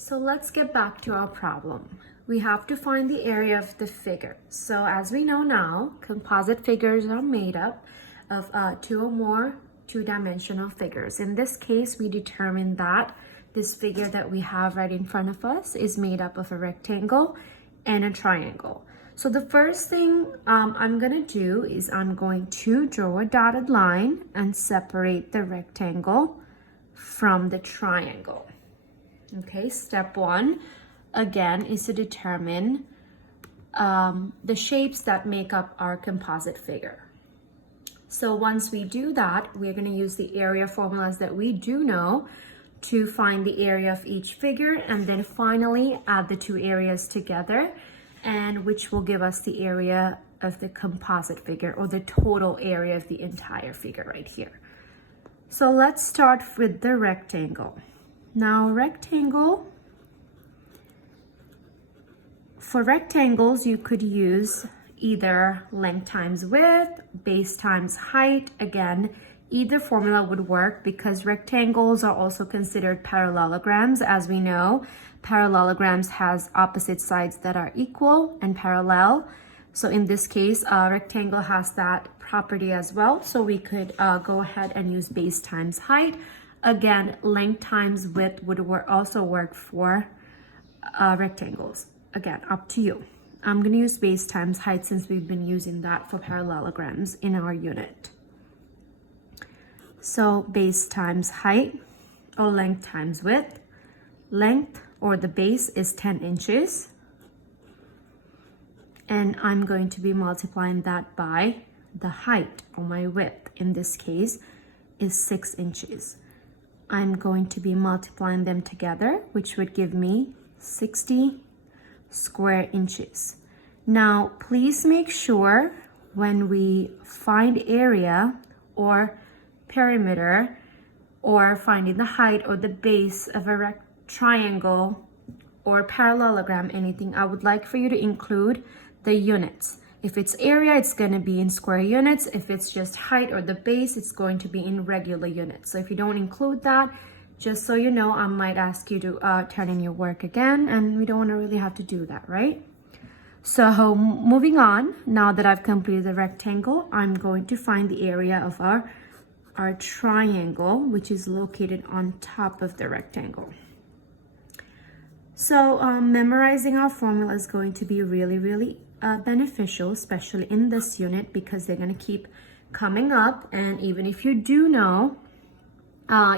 So let's get back to our problem. We have to find the area of the figure. So as we know now, composite figures are made up of two or more two-dimensional figures. In this case, we determined that this figure that we have right in front of us is made up of a rectangle and a triangle. So the first thing I'm gonna do is I'm going to draw a dotted line and separate the rectangle from the triangle. Okay, step one, again, is to determine the shapes that make up our composite figure. So once we do that, we're going to use the area formulas that we do know to find the area of each figure, and then finally add the two areas together, and which will give us the area of the composite figure, or the total area of the entire figure right here. So let's start with the rectangle. Now for rectangles, you could use either length times width, base times height. Again, either formula would work because rectangles are also considered parallelograms. As we know, parallelograms has opposite sides that are equal and parallel. So in this case, a rectangle has that property as well. So we could go ahead and use base times height. Again, length times width would also work for rectangles. Again, up to you. I'm going to use base times height since we've been using that for parallelograms in our unit. So base times height, or length times width. Length, or the base, is 10 inches. And I'm going to be multiplying that by the height, or my width, in this case, is 6 inches. I'm going to be multiplying them together, which would give me 60 square inches. Now, please make sure when we find area or perimeter, or finding the height or the base of a triangle or parallelogram, anything, I would like for you to include the units. If it's area, it's going to be in square units. If it's just height or the base, it's going to be in regular units. So if you don't include that, just so you know, I might ask you to turn in your work again, and we don't want to really have to do that, right? So moving on, now that I've completed the rectangle, I'm going to find the area of our triangle, which is located on top of the rectangle. So memorizing our formula is going to be really beneficial, especially in this unit, because they're going to keep coming up. And even if you do know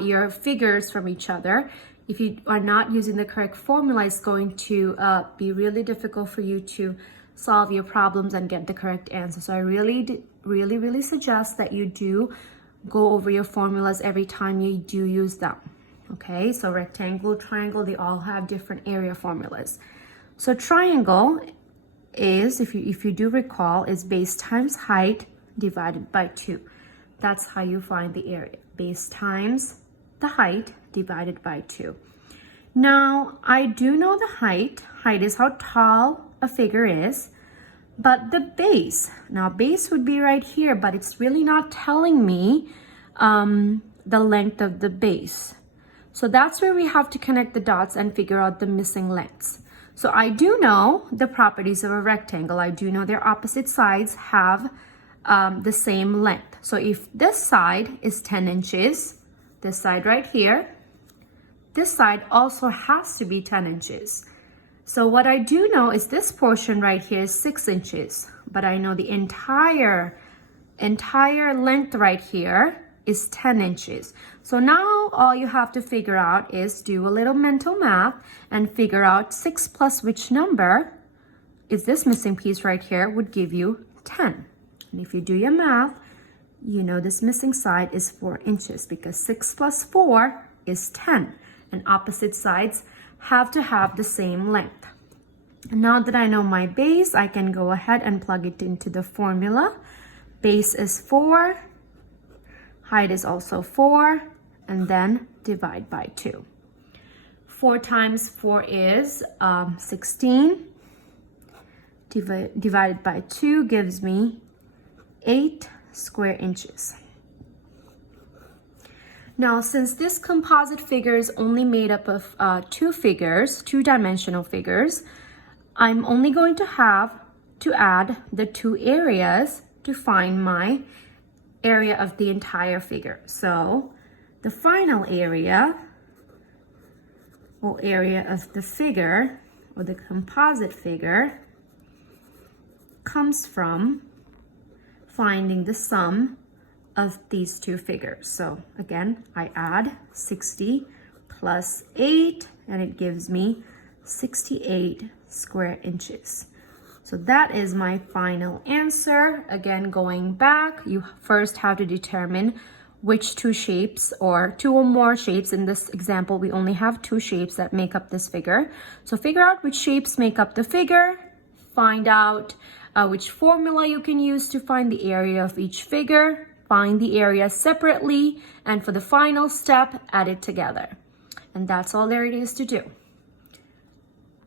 your figures from each other, if you are not using the correct formula, it's going to be really difficult for you to solve your problems and get the correct answer. So I really suggest that you do go over your formulas every time you do use them. Okay, so rectangle, triangle, they all have different area formulas. So triangle is, if you do recall, is base times height divided by 2. That's how you find the area. Base times the height divided by 2. Now, I do know the height. Height is how tall a figure is. But the base, now base would be right here, but it's really not telling me the length of the base. So that's where we have to connect the dots and figure out the missing lengths. So I do know the properties of a rectangle. I do know their opposite sides have the same length. So if this side is 10 inches, this side right here, this side also has to be 10 inches. So what I do know is this portion right here is 6 inches, but I know the entire length right here is 10 inches. So now all you have to figure out is do a little mental math and figure out 6 plus which number is this missing piece right here would give you 10. And if you do your math, you know this missing side is 4 inches because 6 plus 4 is 10. And opposite sides have to have the same length. And now that I know my base, I can go ahead and plug it into the formula. Base is 4. Height is also 4, and then divide by 2. 4 times 4 is 16. Divided by 2 gives me 8 square inches. Now, since this composite figure is only made up of two figures, two-dimensional figures, I'm only going to have to add the two areas to find my area of the entire figure. So the final area, or area of the figure, or the composite figure, comes from finding the sum of these two figures. So again, I add 60 plus 8, and it gives me 68 square inches. So that is my final answer. Again, going back, you first have to determine which two shapes, or two or more shapes. In this example, we only have two shapes that make up this figure. So figure out which shapes make up the figure, find out which formula you can use to find the area of each figure, find the area separately, and for the final step, add it together. And that's all there is to do.